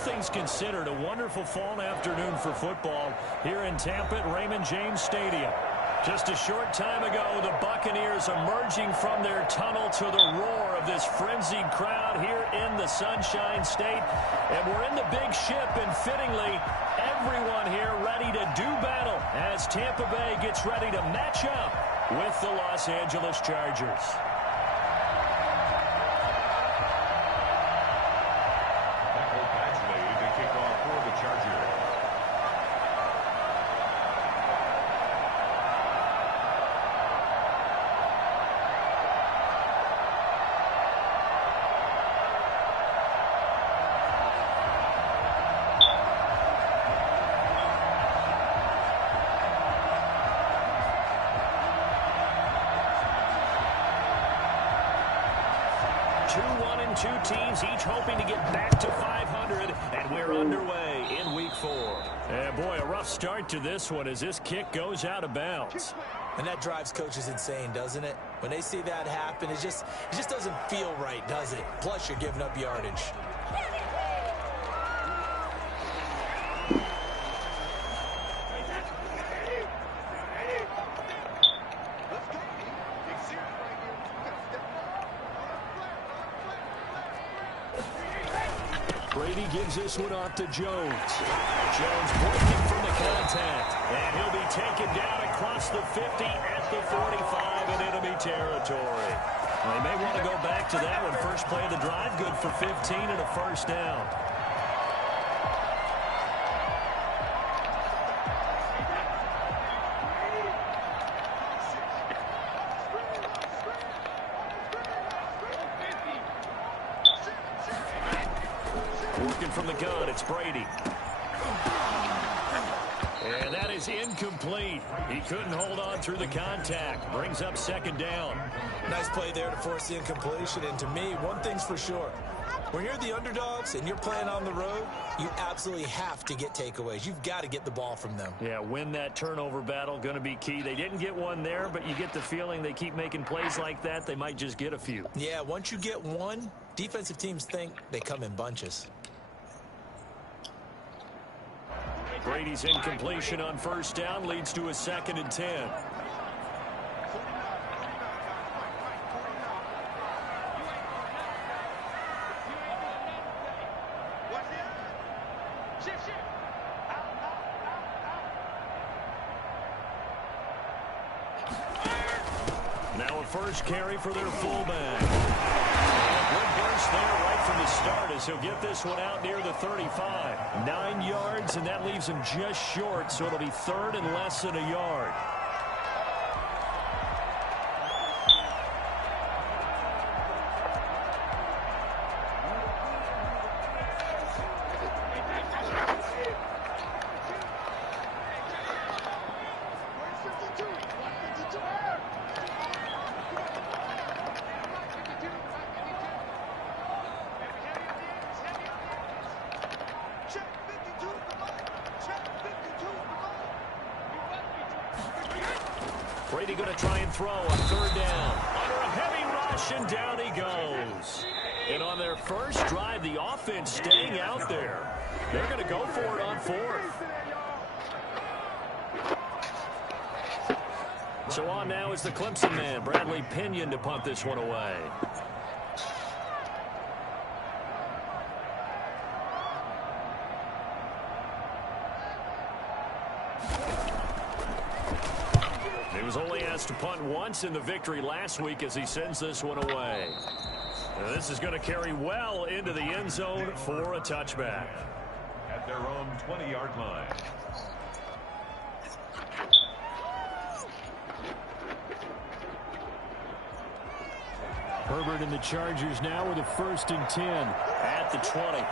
things considered, a wonderful fall afternoon for football here in Tampa at Raymond James Stadium. Just a short time ago, the Buccaneers emerging from their tunnel to the roar of this frenzied crowd here in the Sunshine State. And we're in the big ship, and fittingly, everyone here ready to do battle as Tampa Bay gets ready to match up with the Los Angeles Chargers. Two teams each hoping to get back to 500, and we're underway in Week 4. And boy, a rough start to this one as this kick goes out of bounds. And that drives coaches insane, doesn't it? When they see that happen, it just doesn't feel right, does it? Plus, you're giving up yardage. Brady gives this one off to Jones. Jones breaking from the contact. And he'll be taken down across the 50 at the 45 in enemy territory. Well, they may want to go back to that one. First play of the drive, good for 15 and a first down. Working from the gun, it's Brady. And that is incomplete. He couldn't hold on through the contact. Brings up second down. Nice play there to force the incompletion. And to me, one thing's for sure. When you're the underdogs and you're playing on the road, you absolutely have to get takeaways. You've got to get the ball from them. Yeah, win that turnover battle, going to be key. They didn't get one there, but you get the feeling they keep making plays like that, they might just get a few. Yeah, once you get one, defensive teams think they come in bunches. Brady's incompletion on first down leads to a 2nd and 10. Now a first carry for their fullback. Good burst there right from the start as he'll get this one out near the 35. 9 yards, and that leaves him just short, so it'll be 3rd and less than a yard. Brady going to try and throw on 3rd down. Under a heavy rush, and down he goes. And on their first drive, the offense staying out there. They're going to go for it on 4th. So on now is the Clemson man, Bradley Pinion, to punt this one away. He was only asked to punt once in the victory last week as he sends this one away. And this is going to carry well into the end zone for a touchback. At their own 20-yard line. Herbert and the Chargers now with a 1st and 10 at the 20.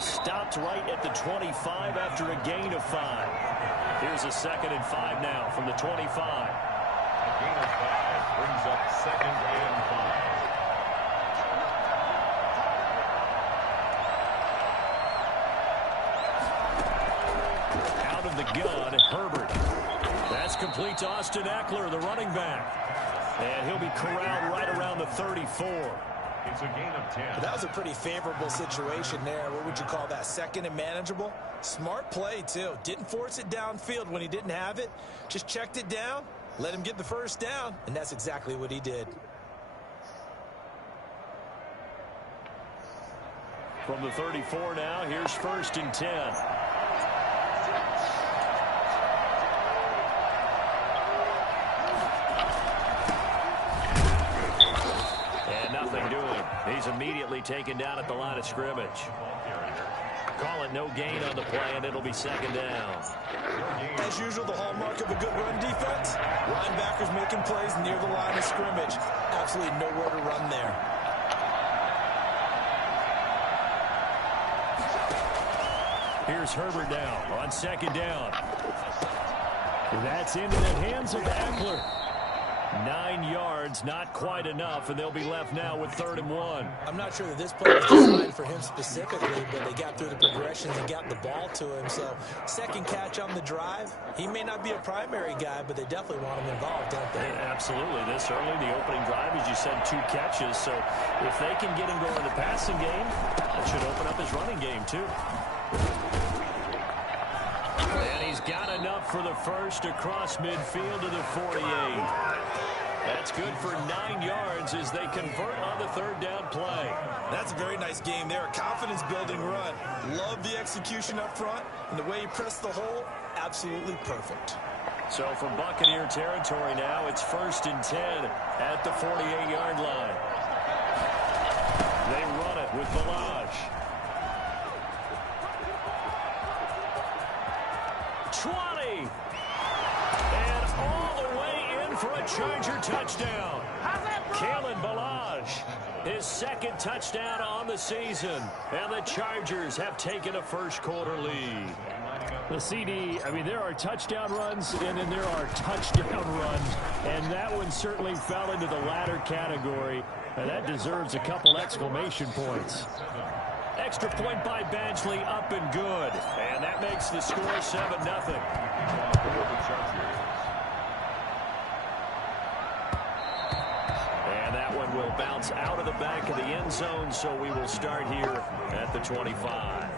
Stopped right at the 25 after a gain of 5. Here's a 2nd and 5 now from the 25. A gain of 5 brings up 2nd and 5. Out of the gun, Herbert. That's complete to Austin Eckler, the running back. And he'll be corralled right around the 34. It's a gain of 10. That was a pretty favorable situation there. What would you call that? Second and manageable? Smart play, too. Didn't force it downfield when he didn't have it. Just checked it down, let him get the first down, and that's exactly what he did. From the 34 now, here's 1st and 10. And nothing doing. He's immediately taken down at the line of scrimmage. Call it no gain on the play, and it'll be 2nd down. As usual, the hallmark of a good run defense, linebackers making plays near the line of scrimmage. Absolutely nowhere to run there. Here's Herbert now on 2nd down. That's into the hands of Eckler. 9 yards, not quite enough, and they'll be left now with 3rd and 1. I'm not sure that this play was designed for him specifically, but they got through the progressions and got the ball to him. So, second catch on the drive. He may not be a primary guy, but they definitely want him involved, don't they? Yeah, absolutely. This early, the opening drive, as you said, 2 catches. So, if they can get him going in the passing game, that should open up his running game, too. And he's got enough for the first across midfield to the 48. That's good for 9 yards as they convert on the 3rd down play. That's a very nice game there. A confidence-building run. Love the execution up front, and the way he pressed the hole, absolutely perfect. So from Buccaneer territory now, it's 1st and 10 at the 48-yard line. They run it with Balazs. 20. And all the way in for a Charger touchdown. Kalen Balazs, his 2nd touchdown on the season. And the Chargers have taken a first-quarter lead. The CD, I mean, there are touchdown runs, and then there are touchdown runs. And that one certainly fell into the latter category. And that deserves a couple exclamation points. Extra point by Badgley, up and good. And that makes the score 7-0. And that one will bounce out of the back of the end zone, so we will start here at the 25.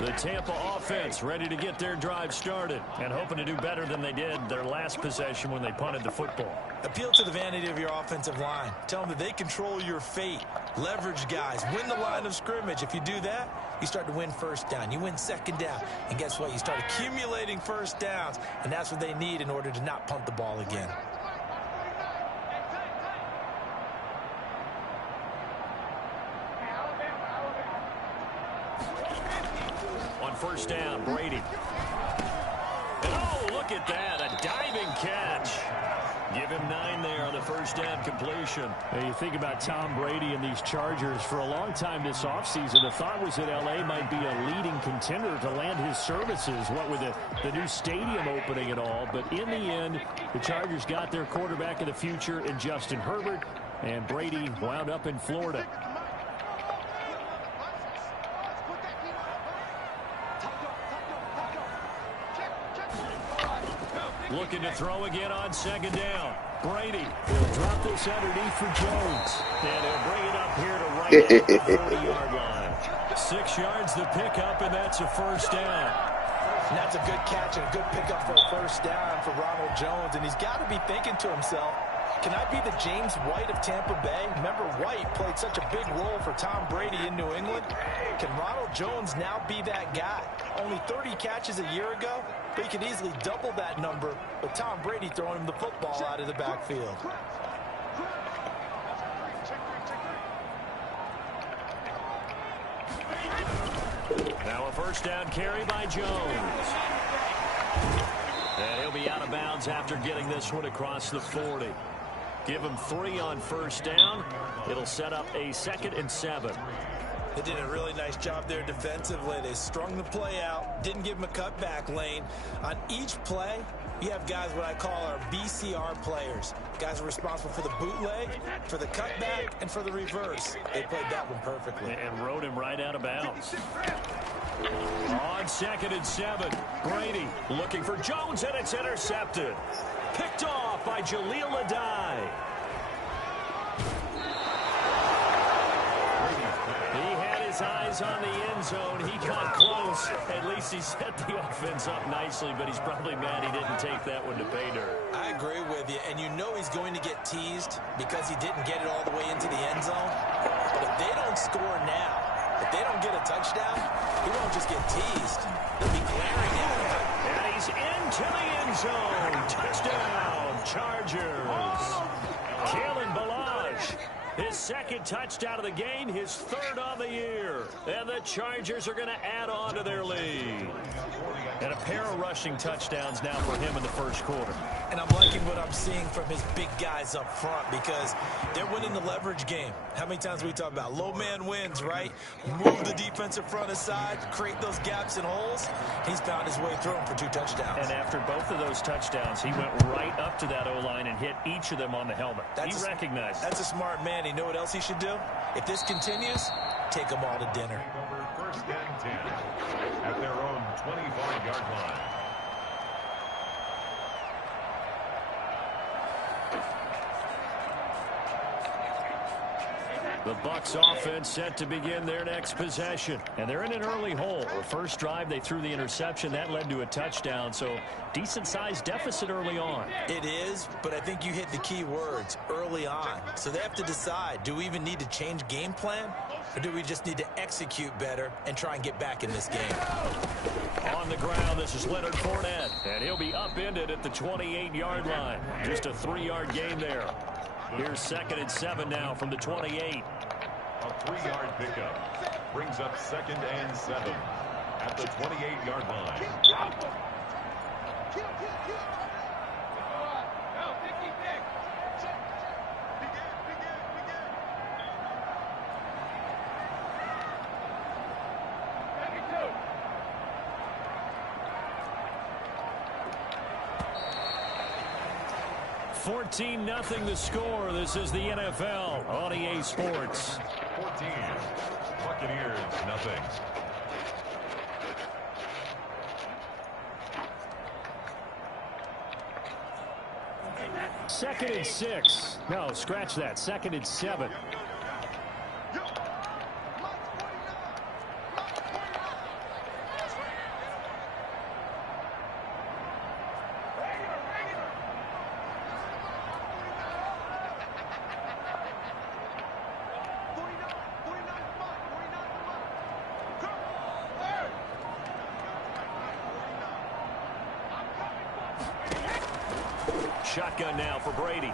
The Tampa offense ready to get their drive started and hoping to do better than they did their last possession when they punted the football. Appeal to the vanity of your offensive line. Tell them that they control your fate. Leverage guys. Win the line of scrimmage. If you do that, you start to win 1st down. You win 2nd down. And guess what? You start accumulating 1st downs. And that's what they need in order to not punt the ball again. On 1st down, Brady. And oh, look at that, a diving catch. Give him 9 there on the 1st down completion. Now you think about Tom Brady and these Chargers. For a long time this offseason, the thought was that L.A. might be a leading contender to land his services, what with the new stadium opening and all. But in the end, the Chargers got their quarterback of the future in Justin Herbert, and Brady wound up in Florida. Looking to throw again on 2nd down. Brady will drop this underneath for Jones. And he'll bring it up here to right at the 40-yard line. 6 yards the pickup, and that's a 1st down. And that's a good catch and a good pickup for a 1st down for Ronald Jones. And he's got to be thinking to himself, can I be the James White of Tampa Bay? Remember, White played such a big role for Tom Brady in New England. Can Ronald Jones now be that guy? Only 30 catches a year ago, but he could easily double that number with Tom Brady throwing him the football out of the backfield. Now a 1st down carry by Jones. And he'll be out of bounds after getting this one across the 40. Give him 3 on 1st down. It'll set up a 2nd and 7. They did a really nice job there defensively. They strung the play out, didn't give him a cutback lane. On each play, you have guys what I call our BCR players. Guys are responsible for the bootleg, for the cutback, and for the reverse. They played that one perfectly. And rode him right out of bounds. On 2nd and 7, Brady looking for Jones, and it's intercepted. Picked off by Jaleel Adai. He had his eyes on the end zone. He got close. At least he set the offense up nicely, but he's probably mad he didn't take that one to pay dirt. I agree with you, and you know he's going to get teased because he didn't get it all the way into the end zone. But if they don't score now, if they don't get a touchdown, he won't just get teased. They'll be glaring at him. And he's into the end zone. Touchdown, Chargers. Kalen Ballage, his 2nd touchdown of the game, his 3rd on the year. And the Chargers are going to add on to their lead. And a pair of rushing touchdowns now for him in the 1st quarter. And I'm liking what I'm seeing from his big guys up front because they're winning the leverage game. How many times we talk about low man wins, right? Move the defensive front aside, create those gaps and holes. He's found his way through them for 2 touchdowns. And after both of those touchdowns, he went right up to that O-line and hit each of them on the helmet. He recognized. That's a smart man. You know what else he should do? If this continues, take them all to dinner. Over 1st and 10 at their own 25-yard line. The Bucs offense set to begin their next possession. And they're in an early hole. The first drive, they threw the interception. That led to a touchdown. So decent-sized deficit early on. It is, but I think you hit the key words, early on. So they have to decide, do we even need to change game plan? Or do we just need to execute better and try and get back in this game? On the ground, this is Leonard Fournette. And he'll be upended at the 28-yard line. Just a 3-yard gain there. Here's 2nd and 7 now from the 28. A 3-yard pickup brings up 2nd and 7 at the 28-yard line. Fourteen 0 the score. This is the NFL on EA Sports. 14. Buccaneers, nothing. Second and 6. No, scratch that. 2nd and 7. Shotgun now for Brady.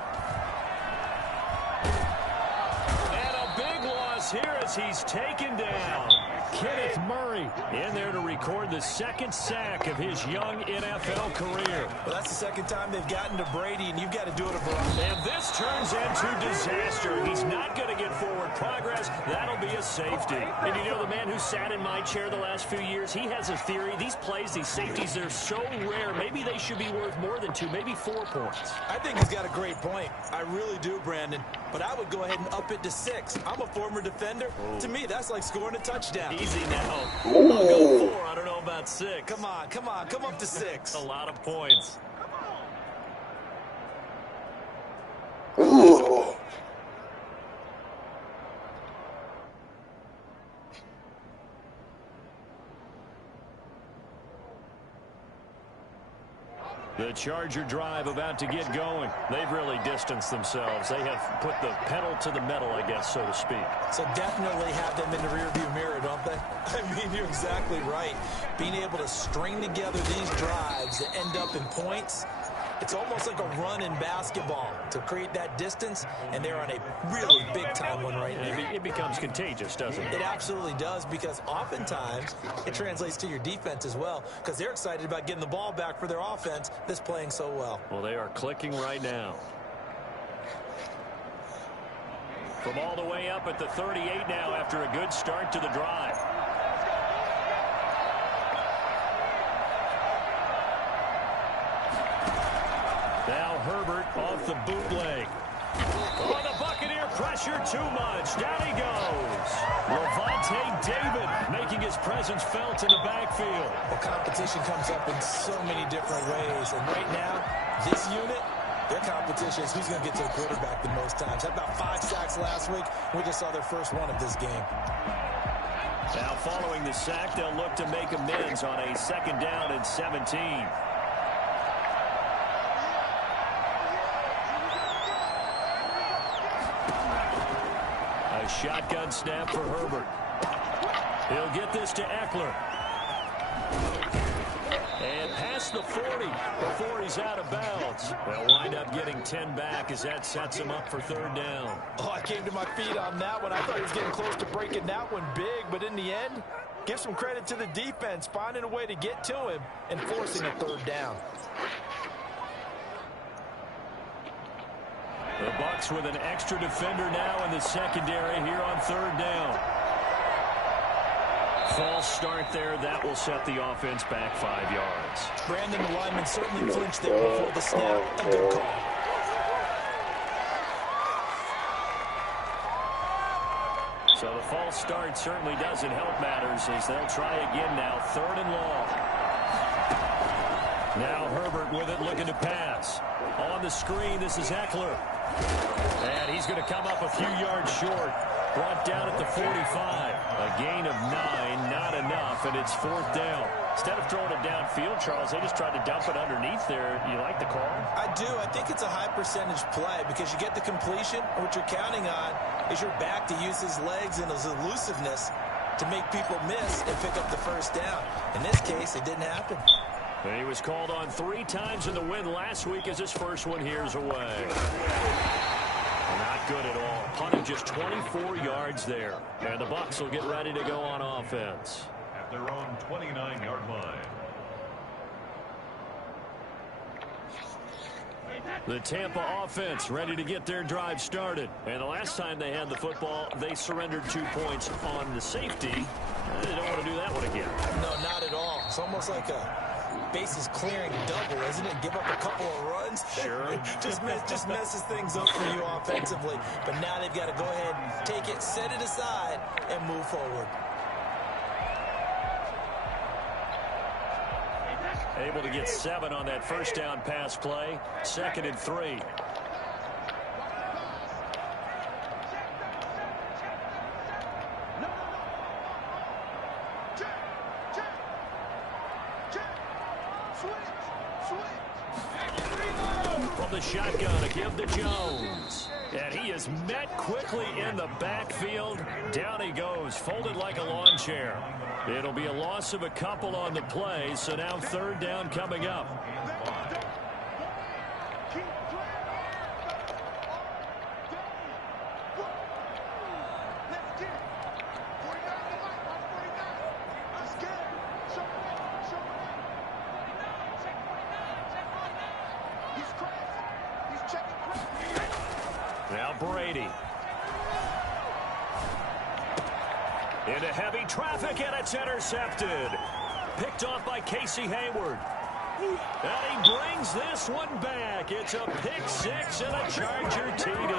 And a big loss here as he's taken down. Kenneth Murray in there to record the 2nd sack of his young NFL career. Well, that's the 2nd time they've gotten to Brady, and you've got to do it abroad. And this turns into disaster. He's not going to get forward progress. That'll be a safety. And you know, the man who sat in my chair the last few years, he has a theory. These plays, these safeties, they're so rare. Maybe they should be worth more than 2, maybe 4 points. I think he's got a great point. I really do, Brandon. But I would go ahead and up it to 6. I'm a former defender. Oh. To me, that's like scoring a touchdown. Easy now. I'll go 4. I don't know about 6. Come on. Come up to 6. A lot of points. The Charger drive about to get going. They've really distanced themselves. They have put the pedal to the metal, I guess, so to speak. So definitely have them in the rearview mirror, don't they? I mean, you're exactly right. Being able to string together these drives that end up in points, it's almost like a run in basketball to create that distance, and they're on a really big-time one right now. It becomes contagious, doesn't it? It absolutely does, because oftentimes it translates to your defense as well, because they're excited about getting the ball back for their offense that's playing so well. Well, they are clicking right now. From all the way up at the 38 now after a good start to the drive. Now Herbert off the bootleg. Oh, the Buccaneer pressure too much. Down he goes. Lavonte David making his presence felt in the backfield. Well, competition comes up in so many different ways. And right now, this unit, their competition is who's going to get to the quarterback the most times. Had about 5 sacks last week. We just saw their first one of this game. Now following the sack, they'll look to make amends on a 2nd down and 17. A shotgun snap for Herbert. He'll get this to Eckler. And past the 40 before he's out of bounds. They'll wind up getting 10 back as that sets him up for 3rd down. Oh, I came to my feet on that one. I thought he was getting close to breaking that one big, but in the end, give some credit to the defense, finding a way to get to him and forcing a 3rd down. The Bucs with an extra defender now in the secondary here on 3rd down. False start there. That will set the offense back 5 yards. Brandon, the lineman, certainly flinched there before the snap. A good call. So the false start certainly doesn't help matters as they'll try again now. 3rd and long. Now Herbert with it, looking to pass. On the screen, this is Eckler. And he's going to come up a few yards short. Brought down at the 45. A gain of 9, not enough, and it's 4th down. Instead of throwing it downfield, Charles, they just tried to dump it underneath there. You like the call? I do. I think it's a high percentage play because you get the completion, and what you're counting on is your back to use his legs and his elusiveness to make people miss and pick up the 1st down. In this case, it didn't happen. And he was called on 3 times in the win last week as his first one here's away. Not good at all. Punted just 24 yards there. And the Bucs will get ready to go on offense. At their own 29-yard line. The Tampa offense ready to get their drive started. And the last time they had the football, they surrendered 2 points on the safety. They don't want to do that one again. No, not at all. It's almost like a bases clearing double, isn't it? Give up a couple of runs. Sure. just messes things up for you offensively. But now they've got to go ahead, take it, set it aside, and move forward. Able to get 7 on that 1st down pass play. 2nd and 3. From the shotgun, a give to Jones. And he is met quickly in the backfield. Down he goes, folded like a lawn chair. It'll be a loss of a couple on the play, so now 3rd down coming up. Now Brady. Into heavy traffic, and it's intercepted. Picked off by Casey Hayward. And he brings this one back. It's a pick 6 and a Charger TD.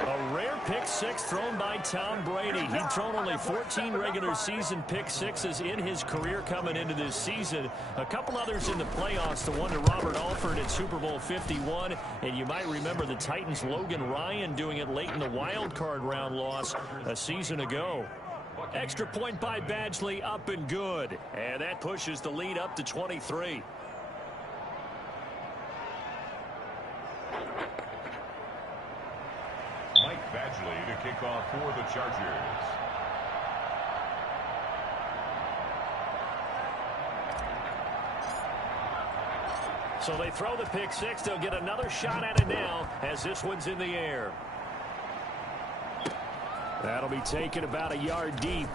A rare pick 6 thrown by Tom Brady. He'd thrown only 14 regular season pick 6s in his career coming into this season. A couple others in the playoffs, the one to Robert Alford at Super Bowl 51. And you might remember the Titans' Logan Ryan doing it late in the wild card round loss a season ago. Extra point by Badgley, up and good. And that pushes the lead up to 23. Mike Badgley to kick off for the Chargers. So they throw the pick 6. They'll get another shot at it now as this one's in the air. That'll be taken about a yard deep.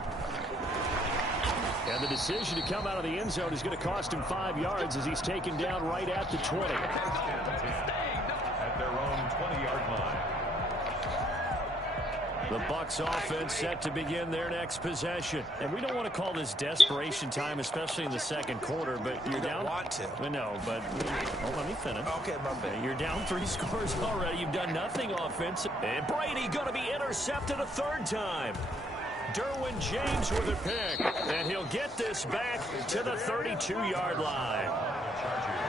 And the decision to come out of the end zone is going to cost him 5 yards as he's taken down right at the 20. At their own 20-yard line. The Bucs offense set to begin their next possession. And we don't want to call this desperation time, especially in the second quarter, but you're down. You don't want to. I know, but let me finish. Okay, my bad. You're down 3 scores already. You've done nothing offensive. And Brady going to be intercepted a third time. Derwin James with a pick, and he'll get this back to the 32-yard line.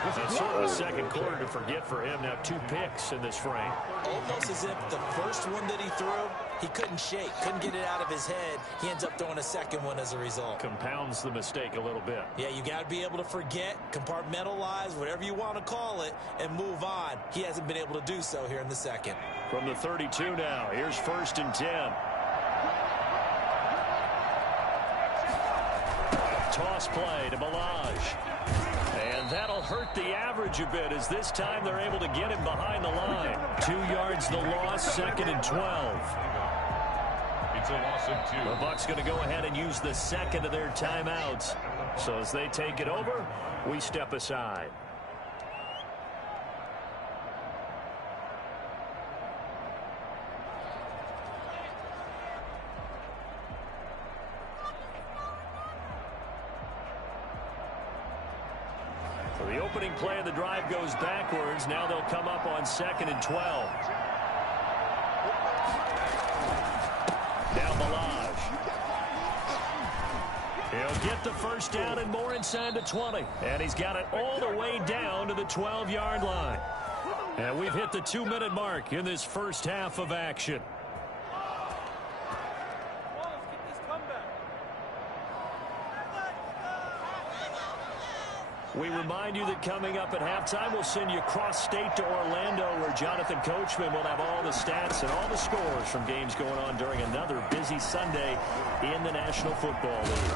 It's sort of the second quarter to forget for him. Now 2 picks in this frame. Almost as if the first one that he threw, he couldn't shake, couldn't get it out of his head. He ends up throwing a second one as a result. Compounds the mistake a little bit. Yeah, you got to be able to forget, compartmentalize, whatever you want to call it, and move on. He hasn't been able to do so here in the second. From the 32 now, here's 1st and 10. Toss play to Ballage. And that'll hurt the average a bit, as this time they're able to get him behind the line. 2 yards the loss, 2nd and 12. It's a loss of 2. The Bucs going to go ahead and use the second of their timeouts. So as they take it over, we step aside. So the opening play of the drive goes backwards. Now they'll come up on 2nd and 12. Now Ballage. He'll get the first down and more inside the 20. And he's got it all the way down to the 12-yard line. And we've hit the 2-minute mark in this first half of action. We remind you that coming up at halftime, we'll send you cross-state to Orlando, where Jonathan Coachman will have all the stats and all the scores from games going on during another busy Sunday in the National Football League.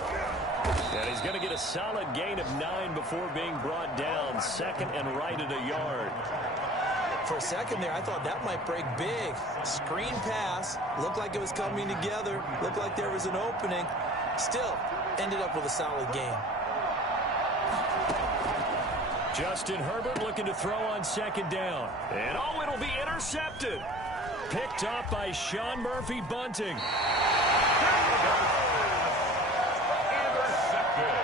And he's going to get a solid gain of 9 before being brought down. 2nd and right at a yard. For a second there, I thought that might break big. Screen pass. Looked like it was coming together. Looked like there was an opening. Still, ended up with a solid gain. Justin Herbert looking to throw on 2nd down. And oh, it'll be intercepted. Picked up by Sean Murphy-Bunting.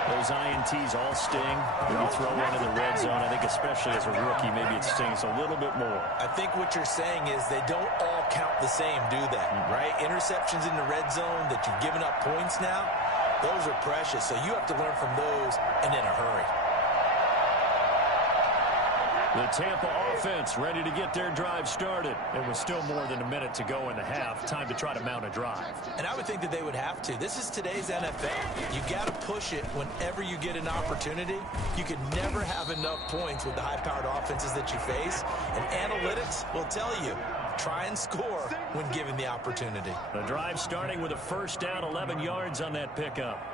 Those INTs all sting when you throw one in the red zone. I think especially as a rookie, maybe it stings a little bit more. I think what you're saying is they don't all count the same, do they? Right? Interceptions in the red zone that you've given up points now, those are precious. So you have to learn from those and in a hurry. The Tampa offense ready to get their drive started. It was still more than a minute to go in the half. Time to try to mount a drive. And I would think that they would have to. This is today's NFL. You got to push it whenever you get an opportunity. You can never have enough points with the high-powered offenses that you face. And analytics will tell you, try and score when given the opportunity. The drive starting with a first down, 11 yards on that pickup.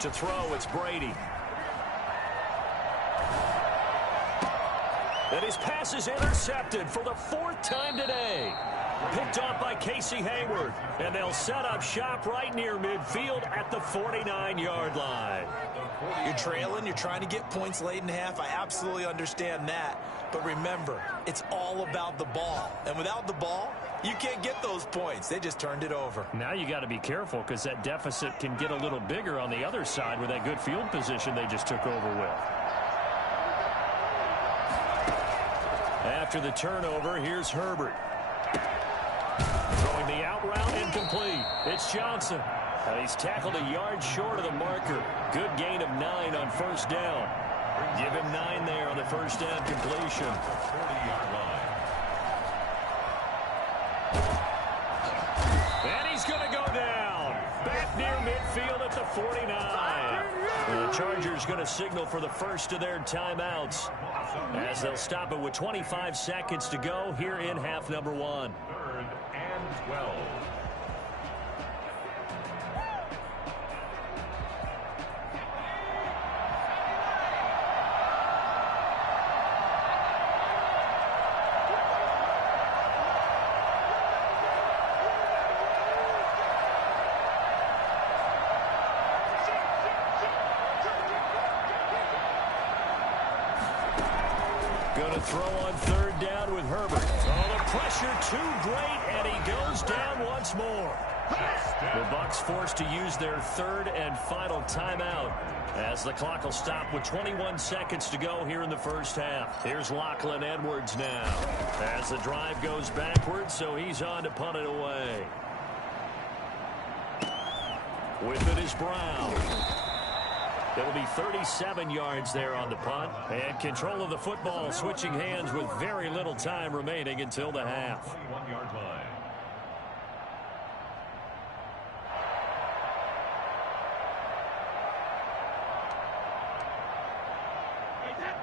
To throw, it's Brady. And his pass is intercepted for the 4th time today. Picked off by Casey Hayward. And they'll set up shop right near midfield at the 49-yard line. You're trailing. You're trying to get points late in half. I absolutely understand that. But remember, it's all about the ball. And without the ball, you can't get those points. They just turned it over. Now you got to be careful because that deficit can get a little bigger on the other side with that good field position they just took over with. After the turnover, here's Herbert. Throwing the out route, incomplete. It's Johnson. And he's tackled a yard short of the marker. Good gain of 9 on first down. Give him 9 there on the first down completion. 40-yard line. And he's going to go down. Back near midfield at the 49. The Chargers going to signal for the first of their timeouts, as they'll stop it with 25 seconds to go here in half number 1. 3rd and 12. going to throw on third down with Herbert. Oh, the pressure too great, and he goes down once more. The Bucs forced to use their third and final timeout as the clock will stop with 21 seconds to go here in the first half. Here's Lachlan Edwards now as the drive goes backwards, so he's on to punt it away. With it is Brown. It'll be 37 yards there on the punt. And control of the football switching hands with very little time remaining until the half. 21-yard line.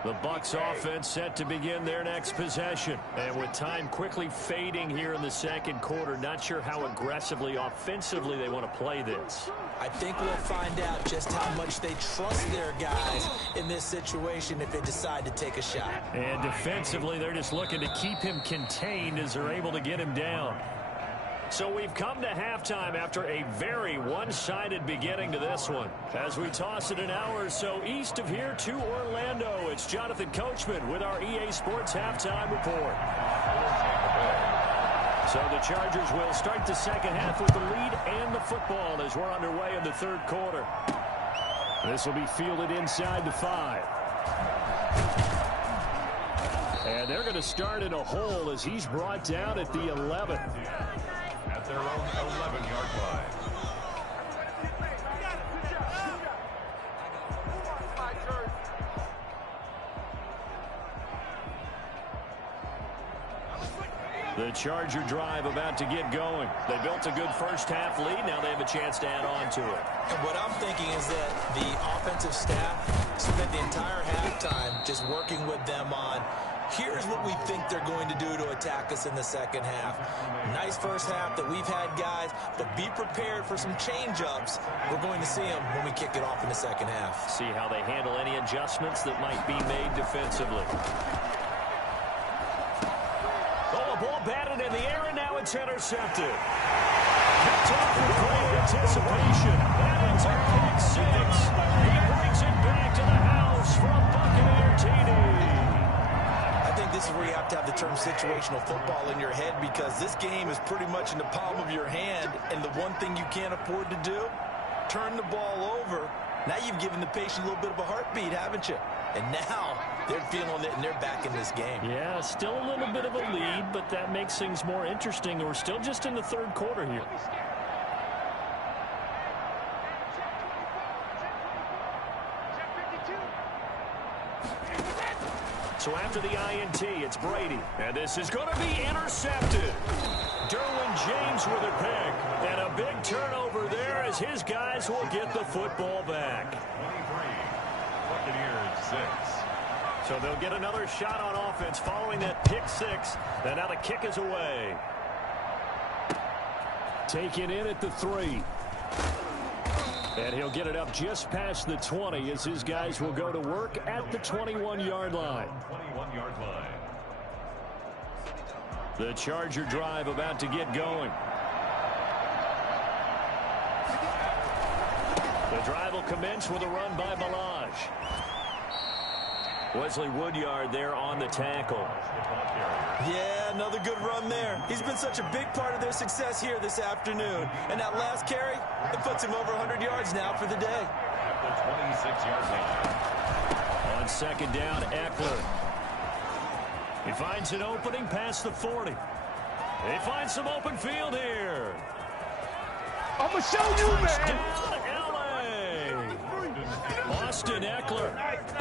The Bucs offense set to begin their next possession. And with time quickly fading here in the second quarter, not sure how aggressively, offensively they want to play this. I think we'll find out just how much they trust their guys in this situation if they decide to take a shot. And defensively, they're just looking to keep him contained as they're able to get him down. So we've come to halftime after a very one-sided beginning to this one. As we toss it an hour or so east of here to Orlando, it's Jonathan Coachman with our EA Sports Halftime Report. So the Chargers will start the second half with the lead and the football as we're underway in the third quarter. This will be fielded inside the 5. And they're going to start in a hole as he's brought down at the 11. At their own 11-yard line. The Charger drive about to get going. They built a good first half lead. Now they have a chance to add on to it. And what I'm thinking is that the offensive staff spent the entire halftime just working with them on, here's what we think they're going to do to attack us in the second half. Nice first half that we've had, guys, but be prepared for some change-ups. We're going to see them when we kick it off in the second half. See how they handle any adjustments that might be made defensively. Oh, a ball batted in the air, and now it's intercepted. Picked off with great anticipation. That is a pick six. He brings it back to the house from Buccaneer TD. I think this is where you have to have the term situational football in your head, because this game is pretty much in the palm of your hand, and the one thing you can't afford to do, turn the ball over. Now you've given the patient a little bit of a heartbeat, haven't you? And now they're feeling it, and they're back in this game. Yeah, still a little bit of a lead, but that makes things more interesting. We're still just in the third quarter here. So after the INT, it's Brady. And this is going to be intercepted. Derwin James with a pick. And a big turnover there as his guys will get the football back. 23. Buccaneers 6. So they'll get another shot on offense following that pick six. And now the kick is away. Taken in at the 3. And he'll get it up just past the 20 as his guys will go to work at the 21-yard line. 21-yard line. The Charger drive about to get going. The drive will commence with a run by Balaj. Wesley Woodyard there on the tackle. Yeah, another good run there. He's been such a big part of their success here this afternoon. And that last carry, it puts him over 100 yards now for the day. At the 26-yard line. On second down, Eckler. He finds an opening past the 40. He finds some open field here. I'm going to show you, man. Down LA. Austin Eckler.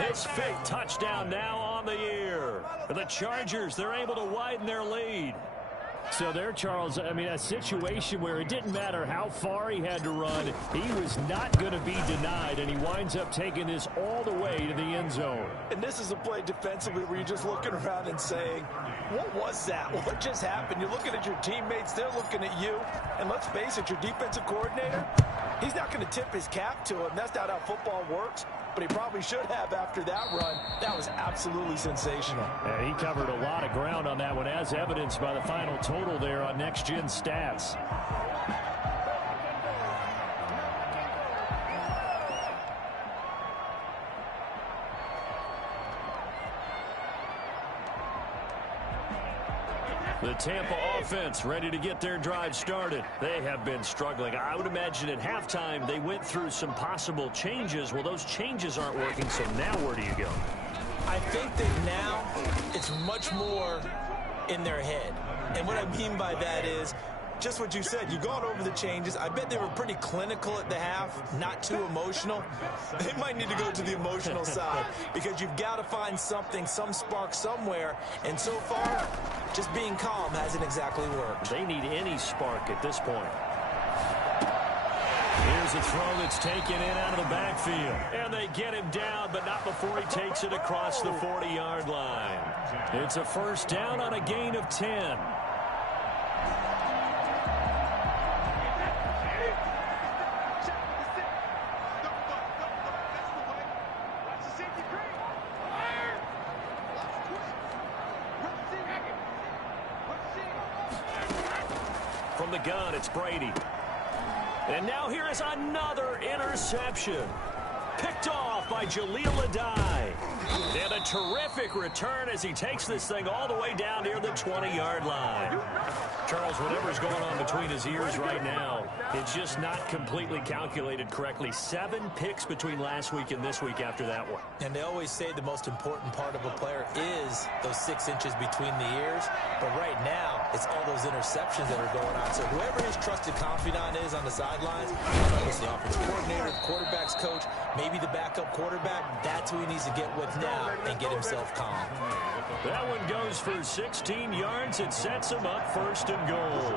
His 5th touchdown now on the year. For the Chargers, they're able to widen their lead. So there, Charles, I mean, a situation where it didn't matter how far he had to run, he was not going to be denied, and he winds up taking this all the way to the end zone. And this is a play defensively where you're just looking around and saying, what was that? What just happened? You're looking at your teammates, they're looking at you. And let's face it, your defensive coordinator, he's not going to tip his cap to him. That's not how football works. But he probably should have after that run. That was absolutely sensational. And he covered a lot of ground on that one, as evidenced by the final total there on Next Gen Stats. The Tampa offense ready to get their drive started. They have been struggling. I would imagine at halftime they went through some possible changes. Well, those changes aren't working, so now where do you go? I think that now it's much more in their head. And what I mean by that is just what you said. You've gone over the changes. I bet they were pretty clinical at the half, not too emotional. They might need to go to the emotional side because you've got to find something, some spark somewhere. And so far, just being calm hasn't exactly worked. They need any spark at this point. Here's a throw that's taken in out of the backfield. And they get him down, but not before he takes it across the 40-yard line. It's a first down on a gain of 10. From the gun, it's Brady. And now here is another interception. Picked off by Jaleel Adai. And a terrific return as he takes this thing all the way down near the 20-yard line. Charles, whatever's going on between his ears right now, it's just not completely calculated correctly. 7 picks between last week and this week after that one. And they always say the most important part of a player is those 6 inches between the ears. But right now, it's all those interceptions that are going on. So whoever his trusted confidant is on the sidelines, whether it's the offensive coordinator, the quarterback's coach, maybe the backup quarterback, that's who he needs to get with now and get himself calm. That one goes for 16 yards. It sets him up first and goal.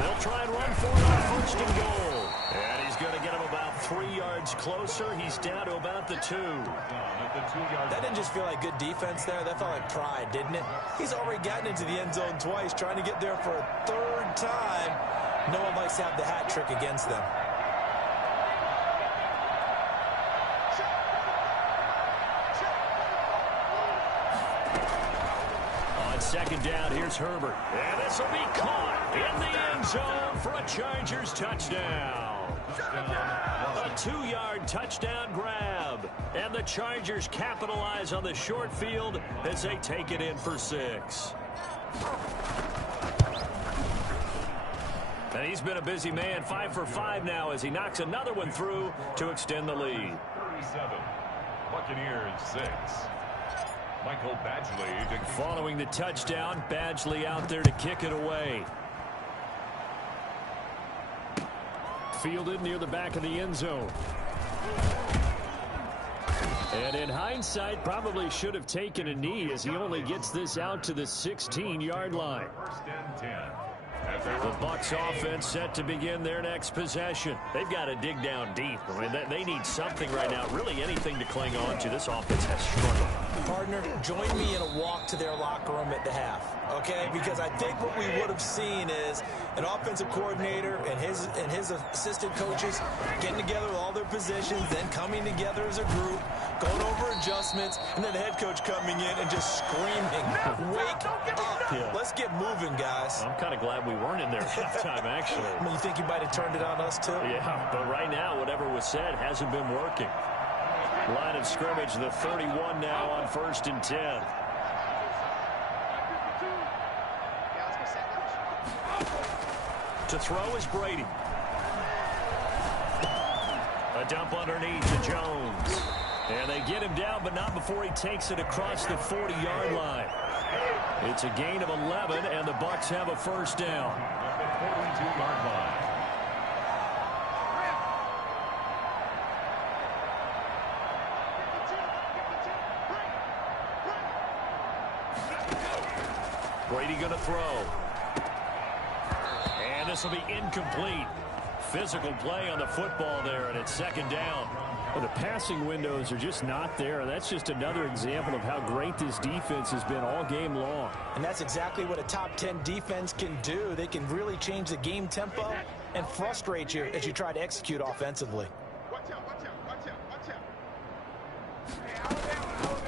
They'll try and run for it on first and goal. And he's going to get him about 3 yards closer. He's down to about the 2. That didn't just feel like good defense there. That felt like pride, didn't it? He's already gotten into the end zone twice, trying to get there for a 3rd time. No one likes to have the hat trick against them. On second down, here's Herbert. And this will be caught in the end zone for a Chargers touchdown. A 2-yard touchdown grab. And the Chargers capitalize on the short field as they take it in for 6. And he's been a busy man, 5 for 5 now as he knocks another one through to extend the lead. 37, Buccaneers 6. Michael Badgley. Following the touchdown, Badgley out there to kick it away. Fielded near the back of the end zone. And in hindsight, probably should have taken a knee as he only gets this out to the 16-yard line. First and 10. The Bucs offense set to begin their next possession. They've got to dig down deep. I mean, they need something right now, really anything to cling on to. This offense has struggled. Partner, join me in a walk to their locker room at the half, okay? Because I think what we would have seen is an offensive coordinator and his assistant coaches getting together with all their positions, then coming together as a group, going over adjustments, and then the head coach coming in and just screaming, wake up. Yeah. Let's get moving, guys. I'm kind of glad we weren't in there at halftime, actually. I mean, you think you might have turned it on us, too? Yeah, but right now, whatever was said hasn't been working. Line of scrimmage, the 31 now on first and 10. To throw is Brady. A dump underneath to Jones. And they get him down, but not before he takes it across the 40-yard line. It's a gain of 11, and the Bucs have a first down. At the 42-yard line. Brady going to throw. And this will be incomplete. Physical play on the football there, and it's second down. Well, the passing windows are just not there. That's just another example of how great this defense has been all game long. And that's exactly what a top 10 defense can do. They can really change the game tempo and frustrate you as you try to execute offensively.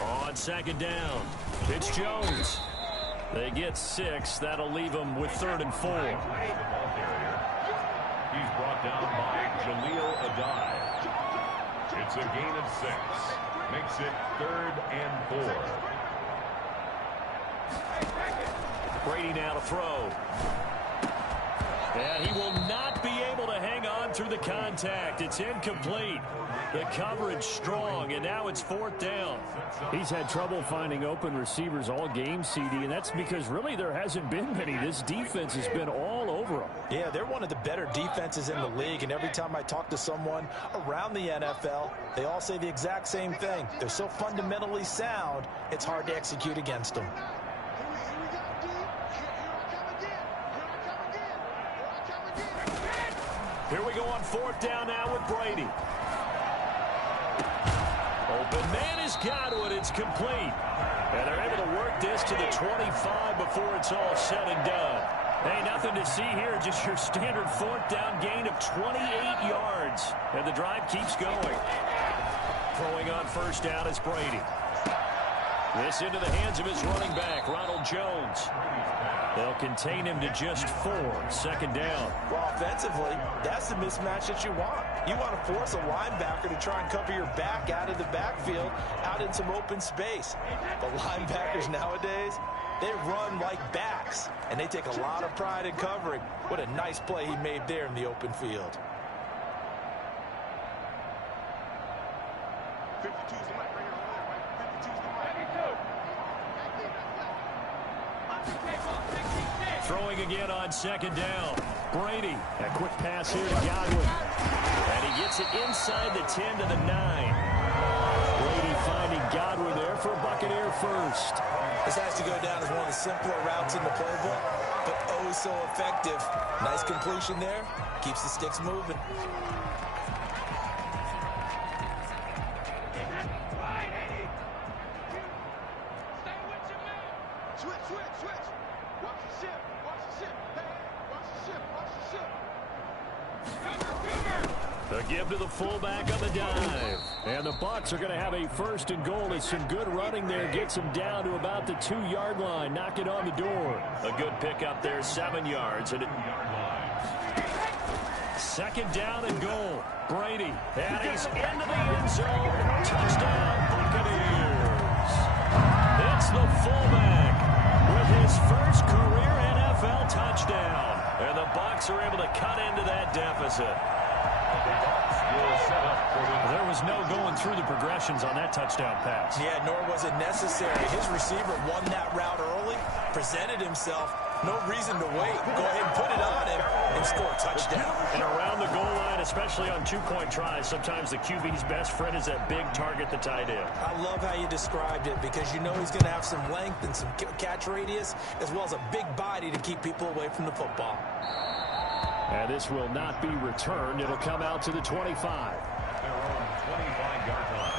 On second down, it's Jones. They get 6. That'll leave them with 3rd and 4. He's brought down by Jaleel Adai. It's a gain of 6. Makes it 3rd and 4. Brady now to throw. And he will not be able to hang on through the contact. It's incomplete. The coverage strong, and now it's 4th down. He's had trouble finding open receivers all game, CD, and that's because really there hasn't been many. This defense has been all over him. Yeah, they're one of the better defenses in the league, and every time I talk to someone around the NFL, they all say the exact same thing. They're so fundamentally sound, it's hard to execute against them. Here we go on 4th down now with Brady. Open man has got it. It's complete. And they're able to work this to the 25 before it's all said and done. Hey, nothing to see here. Just your standard 4th down gain of 28 yards. And the drive keeps going. Throwing on 1st down is Brady. This into the hands of his running back, Ronald Jones. They'll contain him to just 4. 2nd down. Well, offensively, that's the mismatch that you want. You want to force a linebacker to try and cover your back out of the backfield, out in some open space. The linebackers nowadays, they run like backs, and they take a lot of pride in covering. What a nice play he made there in the open field. 52's the mic right here. 52's the mic. 52. Throwing again on 2nd down. Brady. A quick pass here to Godwin. And he gets it inside the 10 to the 9. Brady finding Godwin there for Buccaneer first. This has to go down as one of the simpler routes in the playbook, but oh so effective. Nice completion there. Keeps the sticks moving. The give to the fullback on the dive. And the Bucs are going to have a 1st and goal. As some good running there gets him down to about the 2-yard line. Knock it on the door. A good pickup there, 7 yards. And 2nd down and goal. Brady. And he's into the end zone. Touchdown, Buccaneers. It's the fullback with his first career NFL touchdown. And the Bucs are able to cut into that deficit. There was no going through the progressions on that touchdown pass. Yeah, nor was it necessary. His receiver won that route early, presented himself. No reason to wait. Go ahead and put it on him and score a touchdown. And around the goal line, especially on 2-point tries, sometimes the QB's best friend is that big target, the tight end. I love how you described it because you know he's going to have some length and some catch radius as well as a big body to keep people away from the football. And this will not be returned. It'll come out to the 25. They're on 25-yard line.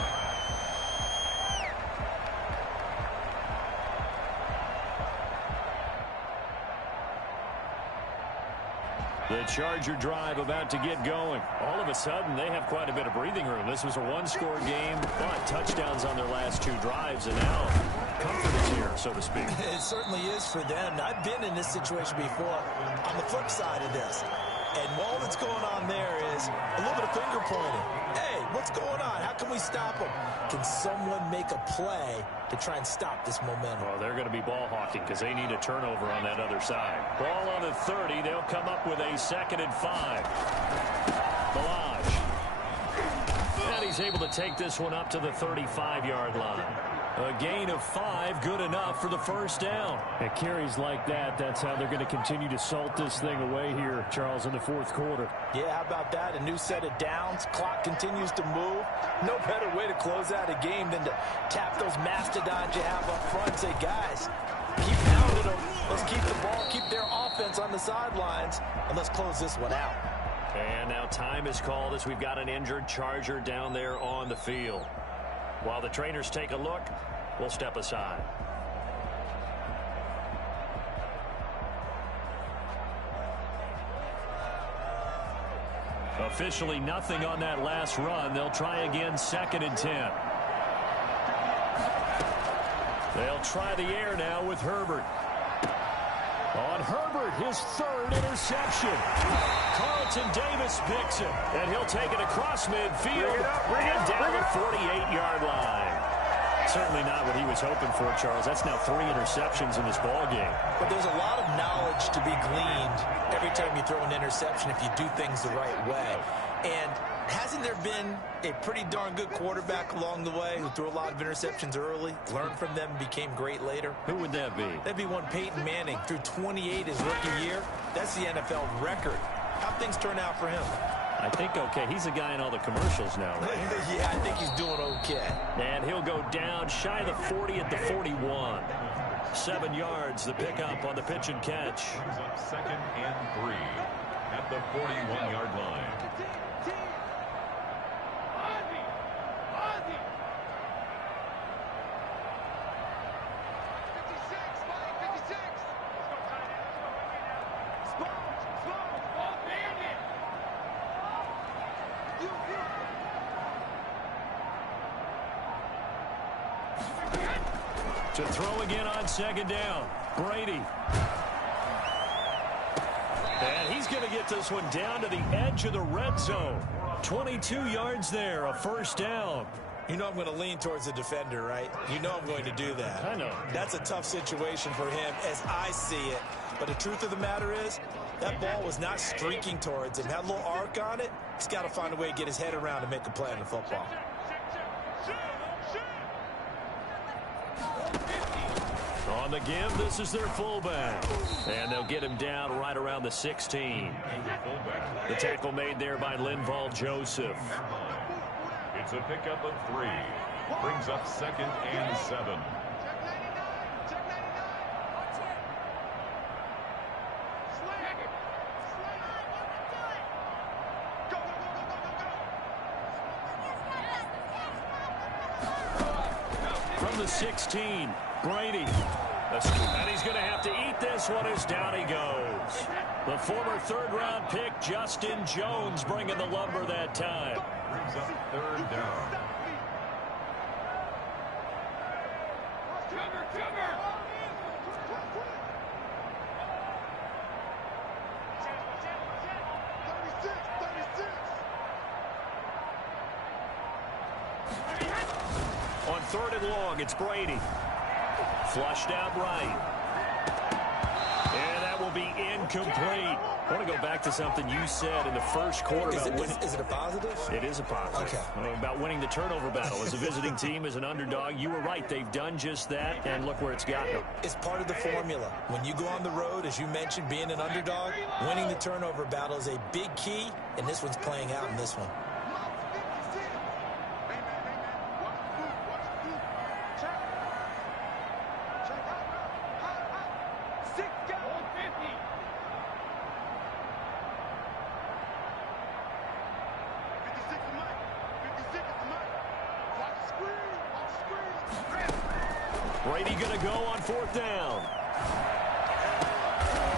The Charger drive about to get going. All of a sudden, they have quite a bit of breathing room. This was a 1-score game, but touchdowns on their last 2 drives, and now comfort is here, so to speak. It certainly is for them. I've been in this situation before on the flip side of this. And all that's going on there is a little bit of finger pointing. Hey, what's going on? How can we stop them? Can someone make a play to try and stop this momentum? Well, they're going to be ball hawking because they need a turnover on that other side. Ball on the 30. They'll come up with a 2nd and 5. Balaj. And he's able to take this one up to the 35-yard line. A gain of 5, good enough for the 1st down. At carries like that, that's how they're going to continue to salt this thing away here, Charles, in the 4th quarter. Yeah, how about that? A new set of downs. Clock continues to move. No better way to close out a game than to tap those mastodons you have up front and say, guys, keep pounding them. Let's keep the ball, keep their offense on the sidelines, and let's close this one out. And now time is called as we've got an injured Charger down there on the field. While the trainers take a look, we'll step aside. Officially nothing on that last run. They'll try again, 2nd and 10. They'll try the air now with Herbert. On Herbert, his third interception. Carlton Davis picks it, and he'll take it across midfield and down the 48-yard line. Certainly not what he was hoping for, Charles. That's now 3 interceptions in this ball game. But there's a lot of knowledge to be gleaned every time you throw an interception if you do things the right way. And hasn't there been a pretty darn good quarterback along the way who threw a lot of interceptions early, learned from them, became great later? Who would that be? That'd be one Peyton Manning. Threw 28 his rookie year. That's the NFL record. How'd things turn out for him? I think okay. He's a guy in all the commercials now, right? Yeah, I think he's doing okay. And he'll go down shy of the 40 at the 41. 7 yards, the pickup on the pitch and catch. Brings up 2nd and 3 at the 41-yard line. To throw again on 2nd down. Brady. And he's going to get this one down to the edge of the red zone. 22 yards there, a 1st down. You know I'm going to lean towards the defender, right? You know I'm going to do that. I know. That's a tough situation for him as I see it. But the truth of the matter is, that ball was not streaking towards him. Had a little arc on it. He's got to find a way to get his head around and make a play on the football. On the give, this is their fullback. And they'll get him down right around the 16. The tackle made there by Linval Joseph. It's a pickup of 3. Brings up 2nd and 7. From the 16, Brady. And he's going to have to eat this one as down he goes. The former 3rd-round pick, Justin Jones, bringing the lumber that time. Brings up 3rd down. On 3rd and long, it's Brady. Flushed out right. And that will be incomplete. I want to go back to something you said in the first quarter. Is it a positive? It is a positive. Okay. About winning the turnover battle. As a visiting team, as an underdog, you were right. They've done just that, and look where it's gotten them. It's part of the formula. When you go on the road, as you mentioned, being an underdog, winning the turnover battle is a big key, and this one's playing out in this one. Brady going to go on 4th down.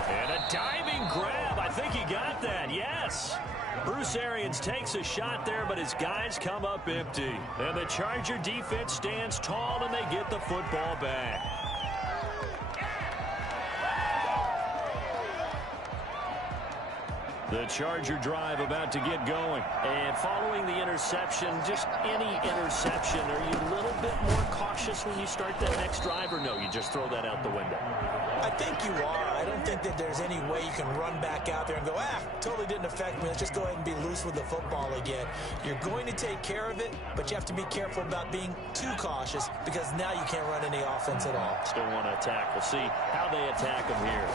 And a diving grab. I think he got that. Yes. Bruce Arians takes a shot there, but his guys come up empty. And the Charger defense stands tall, and they get the football back. The Charger drive about to get going. And following the interception, just any interception, are you a little bit more cautious when you start that next drive, or no, you just throw that out the window? I think you are. I don't think that there's any way you can run back out there and go, totally didn't affect me. Let's just go ahead and be loose with the football again. You're going to take care of it, but you have to be careful about being too cautious because now you can't run any offense at all. Still want to attack. We'll see how they attack him here.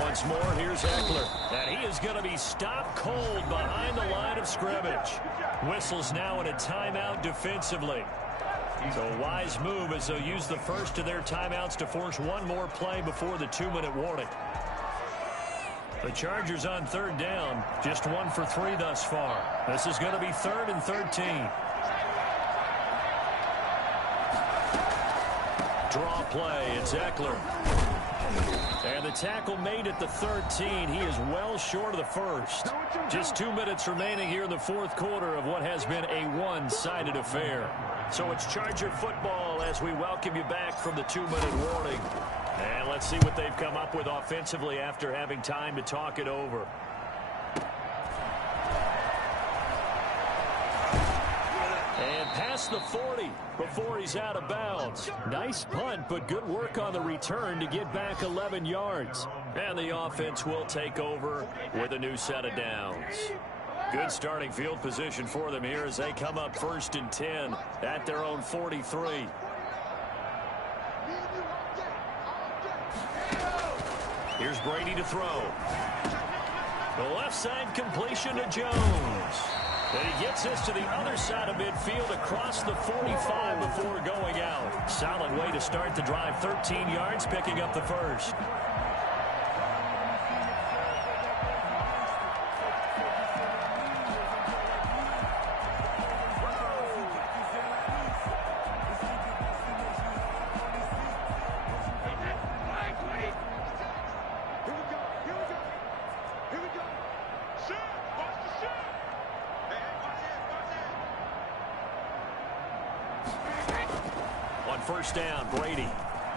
Once more, here's Eckler. And he is going to be stopped cold behind the line of scrimmage. Whistles now in a timeout defensively. So a wise move as they'll use the first of their timeouts to force one more play before the 2-minute warning. The Chargers on 3rd down, just 1 for 3 thus far. This is going to be 3rd and 13. Draw play, it's Eckler. And the tackle made at the 13. He is well short of the first. Just 2 minutes remaining here in the 4th quarter of what has been a one-sided affair. So it's Charger football as we welcome you back from the 2-minute warning. And let's see what they've come up with offensively after having time to talk it over. And past the 40 before he's out of bounds. Nice punt, but good work on the return to get back 11 yards. And the offense will take over with a new set of downs. Good starting field position for them here as they come up 1st and 10 at their own 43. Here's Brady to throw. The left side completion to Jones. And he gets this to the other side of midfield across the 45 before going out. Solid way to start the drive. 13 yards, picking up the first. First down, Brady.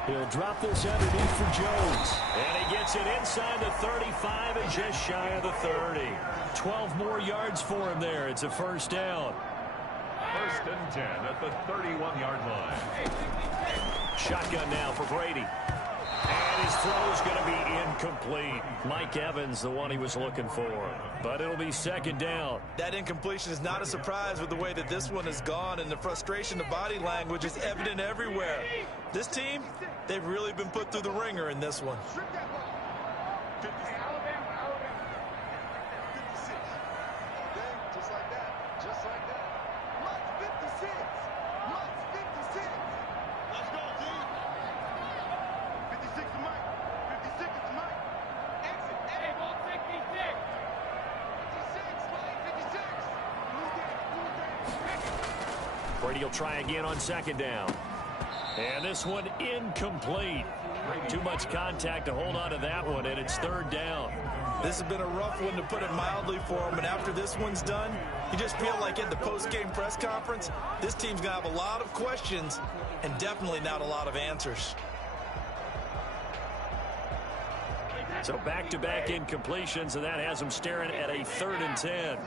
He'll drop this underneath for Jones. And he gets it inside the 35 and just shy of the 30. 12 more yards for him there. It's a first down. 1st and 10 at the 31-yard line. Shotgun now for Brady. And his throw is going to be incomplete. Mike Evans, the one he was looking for. But it'll be 2nd down. That incompletion is not a surprise with the way that this one has gone, and the frustration of body language is evident everywhere. This team, they've really been put through the ringer in this one. Brady will try again on 2nd down. And this one incomplete. Too much contact to hold on to that one, and it's 3rd down. This has been a rough one, to put it mildly, for him. And after this one's done, you just feel like at the post-game press conference, this team's going to have a lot of questions and definitely not a lot of answers. So back-to-back incompletions, and that has them staring at a 3rd and 10.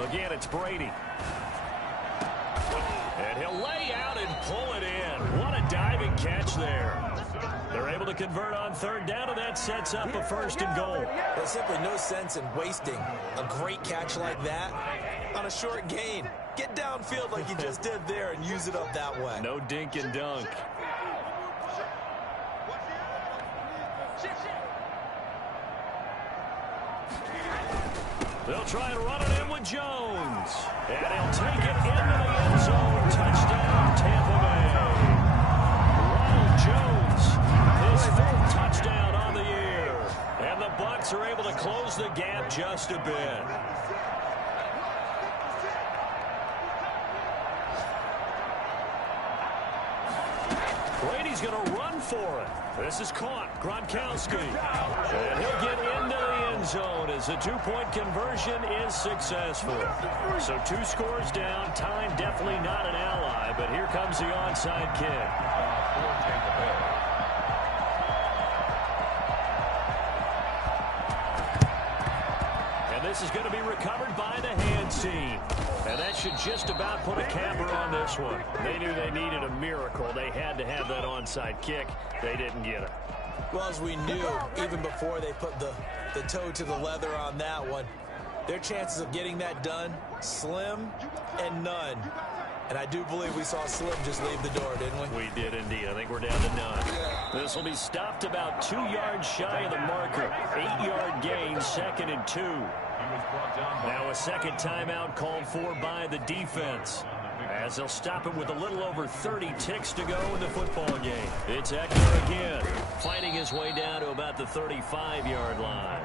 Again, it's Brady. And he'll lay out and pull it in. What a diving catch there. They're able to convert on 3rd down, and that sets up a 1st and goal. There's simply no sense in wasting a great catch like that on a short gain. Get downfield like you just did there and use it up that way. No dink and dunk. They'll try and run it in with Jones. And he'll take it into the end zone. Touchdown, Tampa Bay. Ronald Jones, his 4th touchdown on the year. And the Bucs are able to close the gap just a bit. Brady's going to run for it. This is caught. Gronkowski. And he'll get into the end zone as the 2-point conversion is successful. So 2 scores down. Time definitely not an ally, but here comes the onside kick. And this is going to be recovered by the hands team. And that should just about put a capper on this one. They knew they needed a miracle. They had to have that onside kick. They didn't get it. Well, as we knew, even before they put the toe to the leather on that one, their chances of getting that done, slim and none. And I do believe we saw Slim just leave the door, didn't we? We did indeed. I think we're down to none. This will be stopped about 2 yards shy of the marker. 8-yard gain, 2nd and 2. Now a second timeout called for by the defense, as they'll stop it with a little over 30 ticks to go in the football game. It's Eckler again, fighting his way down to about the 35-yard line.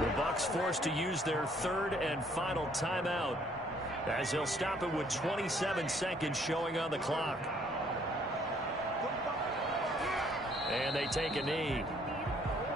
The Bucs forced to use their 3rd and final timeout, as they'll stop it with 27 seconds showing on the clock. And they take a knee.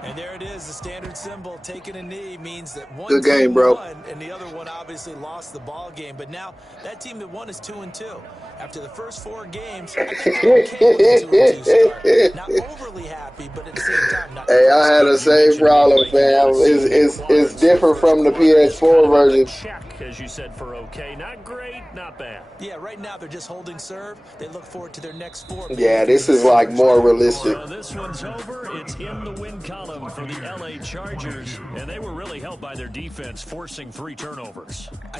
And there it is, the standard symbol. Taking a knee means that one Good team game, bro. won, and the other one obviously lost the ball game. But now that team that won is 2-2. After the first 4 games, I think they're okay with a 2-2 start. Not overly happy, but at the same time, not. Hey, I had the same problem, fam. It's different from the PS4 version. Check, as you said, for okay. Not great, not bad. Yeah, right now they're just holding serve. They look forward to their next 4. Yeah, this is like more realistic. So this one's over. It's in the win column for the LA Chargers, and they were really helped by their defense, forcing 3 turnovers.